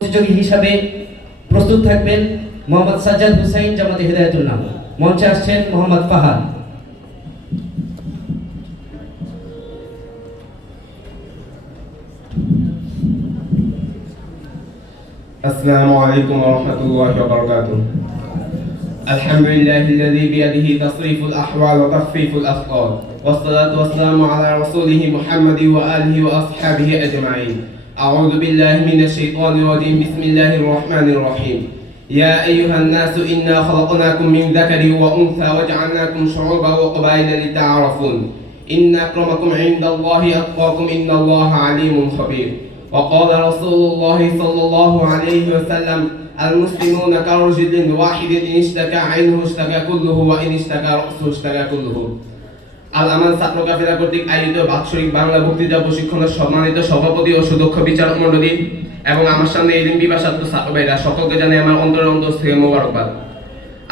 প্রতিযোগী হিসাবে প্রস্তুত থাকবেন মোহাম্মদ সাজ্জাদ হুসাইন জামাতে হিদায়াতুল্লাহ। মঞ্চে আসছেন মোহাম্মদ ফাহাদ। السلام عليكم ورحمة الله وبركاته. الحمد لله الذي بيده تصريف الأحوال وتخفيف الأثقال، والصلاة والسلام على رسوله محمد وآله وأصحابه أجمعين. أعوذ بالله من الشيطان الرجيم. بسم الله الرحمن الرحيم. يا أيها الناس إنا خلقناكم من ذكر وأنثى وجعلناكم شعوبا وقبائل لتعارفون إن أكرمكم عند الله أتقاكم إن الله عليم خبير. وقال رسول الله صلى الله عليه وسلم المسلمون كرجل واحد إن اشتكى عينه اشتكى كله وإن اشتكى رأسه اشتكى كله. আল আমান ছাত্র কাফেলা কর্তৃক আয়োজিত বাৎসরিক বাংলা বক্তৃতা প্রশিক্ষণের সম্মানিত সভাপতি ও সুদক্ষ বিচারক মণ্ডলী এবং আমার সামনে এলিম বিভাষাত্ম ছাত্র ভাইরা সকলকে জানাই আমার অন্তরের অন্তর থেকে মোবারকবাদ।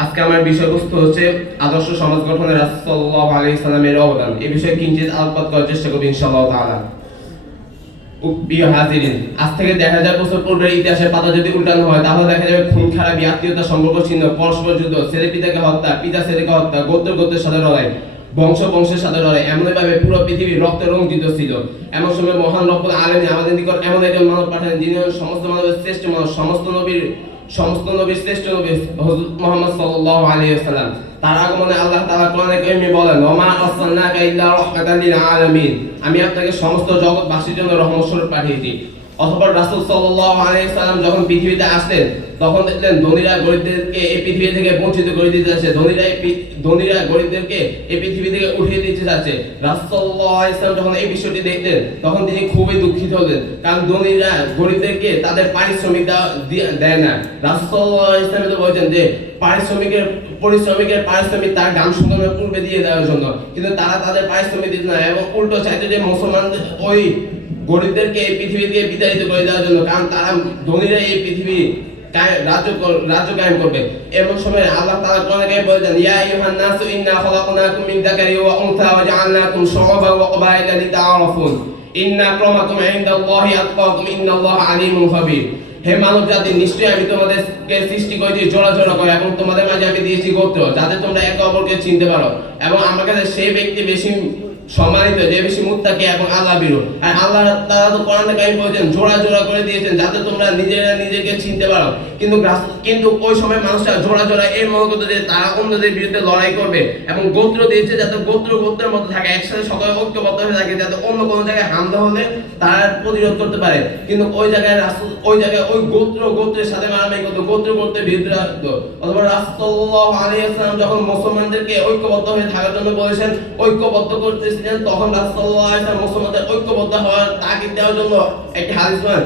আজকে আমার বিষয়বস্তু হচ্ছে আদর্শ সমাজ গঠনে রাসূল সাল্লাল্লাহু আলাইহি সাল্লামের অবদান। এই বিষয়ে কিঞ্চিত আলোকপাত করার চেষ্টা করব ইনশাআল্লাহ তাআলা। প্রিয় হাজিরিন, আজ থেকে 1000 বছর পূর্বের ইতিহাসের পাতা যদি উল্টানো হয় তাহলে দেখা যাবে খুন খারাপি, আত্মীয়তা সম্পর্ক ছিন্ন, পরস্পর যুদ্ধ, ছেলে পিতাকে হত্যা, পিতা ছেলেকে হত্যা, গোত্র গোত্রের সাথে লড়াই, বংশ বংশের সাথে লড়াই, এমনভাবে পুরো পৃথিবী রক্তে রঞ্জিত ছিল। এমন সময় মহান রব্বুল আলামিন আমাদের নিকট এমন একজন মানব পাঠান যিনি সমস্ত মানবের শ্রেষ্ঠ মানব, সমস্ত নবীর শ্রেষ্ঠ নবী হযরত মুহাম্মদ সাল্লাল্লাহু আলাইহি ওয়াসাল্লাম। তার আগমনে আল্লাহ তাআলা কোরআনে কারীমে বলেন, ওয়া মা আরসালনাকা ইল্লা রাহমাতাল লিল আলামিন, আমি আপনাকে সমস্ত জগৎবাসীর জন্য রহমত স্বরূপ পাঠিয়েছি। অতঃপর রাসূল সাল্লাল্লাহু আলাইহি ওয়াসাল্লাম যখন পৃথিবীতে আসলেন তখন দেখলেন ধনীরা গরিবদেরকে এই পৃথিবী থেকে বঞ্চিত করে দিতে যাচ্ছে, ধনীরা গরিবদেরকে এই পৃথিবী থেকে উঠিয়ে দিতে যাচ্ছে। রাসূল সাল্লাল্লাহু আলাইহি ওয়াসাল্লাম যখন এই বিষয়টি দেখলেন তখন তিনি খুবই দুঃখিত হলেন, কারণ ধনীরা গরিবদেরকে তাদের পারিশ্রমিক দেয় না। রাসূল সাল্লাল্লাহু আলাইহি ওয়াসাল্লাম বলেছেন যে পরিশ্রমিকের পারিশ্রমিক তার গান শুনানোর পূর্বে দিয়ে দেওয়ার জন্য, কিন্তু তারা তাদের পারিশ্রমিক দিত না এবং উল্টো চাইতো যে মুসলমানদের ওই গরিবদেরকে এই পৃথিবী থেকে বিতাড়িত করে দেওয়ার জন্য, কারণ তারা ধনীরা এই পৃথিবী রাজ্য কায়েম করবে। এমন সময় আল্লাহ তাআলা কোরআনে কারিমে বলেছেন, ইয়া আইয়ুহান নাসু ইন্না খালাকনাকুম মিন যাকারি ওয়া উনসা ওয়া জাআলনাকুম শুউবান ওয়া ক্বাবাইলা লিতাআরাফুন ইন্না আক্রামাকুম ইনদাল্লাহি আতকাকুম ইন্নাল্লাহা আলিমুন খাবীর। হে মানব জাতি, নিশ্চয়ই আমি তোমাদেরকে সৃষ্টি করেছি জোড়া জোড়া করে এবং তোমাদের মাঝে আমি দিয়েছি গোত্র, যাতে তোমরা একে অপরকে চিনতে পারো। এবং আমার কাছে সেই ব্যক্তি বেশি সম্মানিত যে বেশি মুত্তাকি এবং আল্লাহ ভীরু। আর আল্লাহ তাআলা তো কোরআনে কারীমে বলেছেন জোড়া জোড়া করে দিয়েছেন যাতে তোমরা নিজেরা নিজেকে চিনতে পারো। কিন্তু ওই সময় মানুষরা জোড়া জোড়া এই মনে করতো যে তারা অন্যদের বিরুদ্ধে লড়াই করবে এবং গোত্র দিয়েছে যাতে গোত্রের মধ্যে থাকে, একসাথে সবাই ঐক্যবদ্ধ হয়ে থাকে, যাতে অন্য কোনো জায়গায় হামলা হলে তারা প্রতিরোধ করতে পারে। কিন্তু ওই জায়গায় ওই গোত্রের সাথে মারামারি করতো, গোত্রের বিরুদ্ধে রাখতো। অথবা রাসূল সাল্লাল্লাহু আলাইহি ওয়াসাল্লাম যখন মুসলমানদেরকে ঐক্যবদ্ধ হয়ে থাকার জন্য বলেছেন, ঐক্যবদ্ধ করতে তখন রাসূল সাল্লাল্লাহু আলাইহি ওয়াসাল্লাম মুসলমানদের ঐক্যবদ্ধ হওয়ার তাগিদ দেওয়ার জন্য একটি হাদিস বলেন,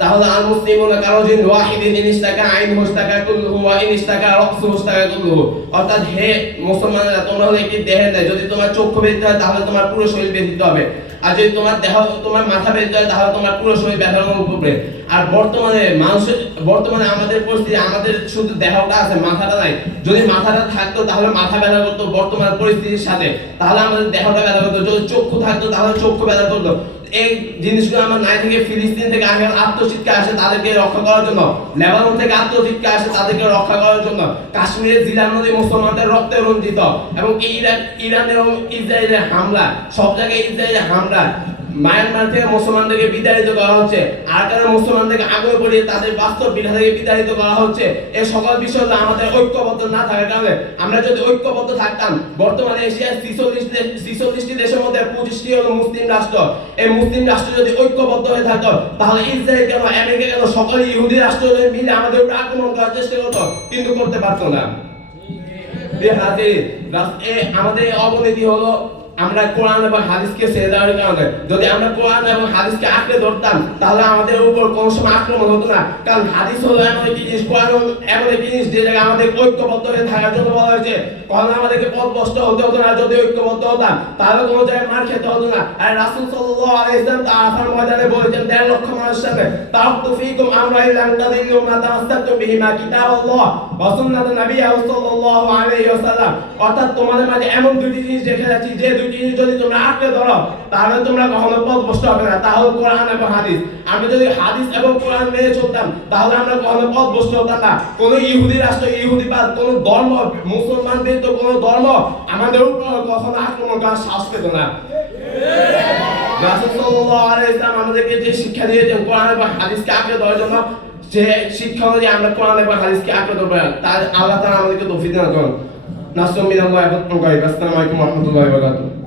তাহলে আল মুসলিমুনা কারাজুলিন ওয়াহিদিন ইন ইশতাকা আইনুহু ইশতাকা কুল্লুহু ওয়া ইন ইশতাকা রাসুহু ইশতাকা কুল্লুহু। অর্থাৎ হে মুসলমানরা, তোমরা হলো একটি দেহের ন্যায়, যদি তোমার চক্ষু ব্যথিত হয় তাহলে তোমার পুরো শরীর ব্যথিত হবে, আর যদি তোমার মাথা ব্যথিত হয় তাহলে তোমার পুরো শরীর ব্যথা অনুভব করবে। আর বর্তমানে আমাদের পরিস্থিতি, আমাদের শুধু দেহটা আছে, মাথাটা নাই। যদি মাথাটা থাকতো তাহলে মাথা ব্যথা করতো বর্তমান পরিস্থিতির সাথে, তাহলে আমাদের দেহটা ব্যথা করতো। যদি চক্ষু থাকতো তাহলে চক্ষু ব্যথা করতো। এই জিনিসগুলো আমার নাই থেকে ফিলিস্তিন থেকে আত্মশীতকে আসে তাদেরকে রক্ষা করার জন্য, লেবানন থেকে আত্মশীতকে আসে তাদেরকে রক্ষা করার জন্য, কাশ্মীরের জিলান নদী মুসলমানদের রক্তে রঞ্জিত, এবং ইরান এবং ইসরায়েলের হামলা, সব জায়গায় ইসরায়েলের হামলা, মায়ানমার থেকে মুসলমানদেরকে বিতাড়িত করা হচ্ছে, আরাকানের মুসলমানদেরকে আগুন পড়িয়ে তাদের বাস্তব পিঠা থেকে বিতাড়িত করা হচ্ছে। এই সকল বিষয়গুলো আমাদের ঐক্যবদ্ধ না থাকার কারণে, আমরা যদি ঐক্যবদ্ধ থাকতাম, বর্তমানে এশিয়ার 46টি দেশের মধ্যে 25টি হলো মুসলিম রাষ্ট্র। এই মুসলিম রাষ্ট্র যদি ঐক্যবদ্ধ হয়ে থাকতো তাহলে ইসরায়েল কেন, আমেরিকা কেন, সকল ইহুদি রাষ্ট্র মিলে আমাদের উপর আক্রমণ করার চেষ্টা করতো, কিন্তু করতে পারতো না। আমাদের অবনীতি হলো আমরা কোরআন এবং হাদিসকে ছেড়ে দেওয়ার কারণে। যদি আমরা কোরআন এবং হাদিসকে আঁকড়ে ধরতাম তাহলে আমাদের উপর কোনো সময় আক্রমণ হতো না, কারণ হাদিস হলো এমন একটি জিনিস, কোরআন এমন একটি জিনিস যে জায়গায় আমাদের ঐক্যবদ্ধ হয়ে থাকার জন্য বলা হয়েছে। কখনো আমাদেরকে পথভ্রষ্ট হতে হতো না, যদি ঐক্যবদ্ধ হতাম তাহলে কোনো জায়গায় মার খেতে হতো না। আর রাসূল সাল্লাল্লাহু আলাইহি ওয়াসাল্লাম তার আরাফার ময়দানে বলেছেন 1.5 লক্ষ মানুষের সামনে, তারাকতু ফীকুম আমরাইন লান তাদিল্লু মা তামাসসাকতুম বিহিমা কিতাবাল্লাহ ওয়া সুন্নাতুন নাবিয়্যি সাল্লাল্লাহু আলাইহি ওয়াসাল্লাম। অর্থাৎ তোমাদের মাঝে এমন দুটি জিনিস দেখা যাচ্ছে যে জিনিস যদি তোমরা আঁকড়ে ধরো তাহলে তোমরা কখনো পথভ্রষ্ট হবে না। তাহলে কোরআন এবং হাদিস, আমি যদি হাদিস এবং কোরআন মেনে চলতাম তাহলে আমরা কখনো পথভ্রষ্ট হতাম না। কোন ইহুদি রাষ্ট্র, ইহুদিবাদ, কোন ধর্ম, মুসলমানদের তো কোন ধর্ম আমাদের উপর কখনো আক্রমণ করার সাহস পেত না। রাসূল সাল্লাল্লাহু আলাইহি ওয়াসাল্লাম আমাদেরকে যে শিক্ষা দিয়েছেন কোরআন এবং হাদিসকে আঁকড়ে ধরার জন্য, যে শিক্ষা অনুযায়ী আমরা কোরআন এবং হাদিসকে আঁকড়ে ধরবো, তার আল্লাহ তাআলা আমাদেরকে তৌফিক দান করুন। নাসরুম মিনাল্লাহি ওয়া ফাতহুন করিব। আসসালামু আলাইকুম ওয়া রাহমাতুল্লাহি ওয়া বারাকাতুহু।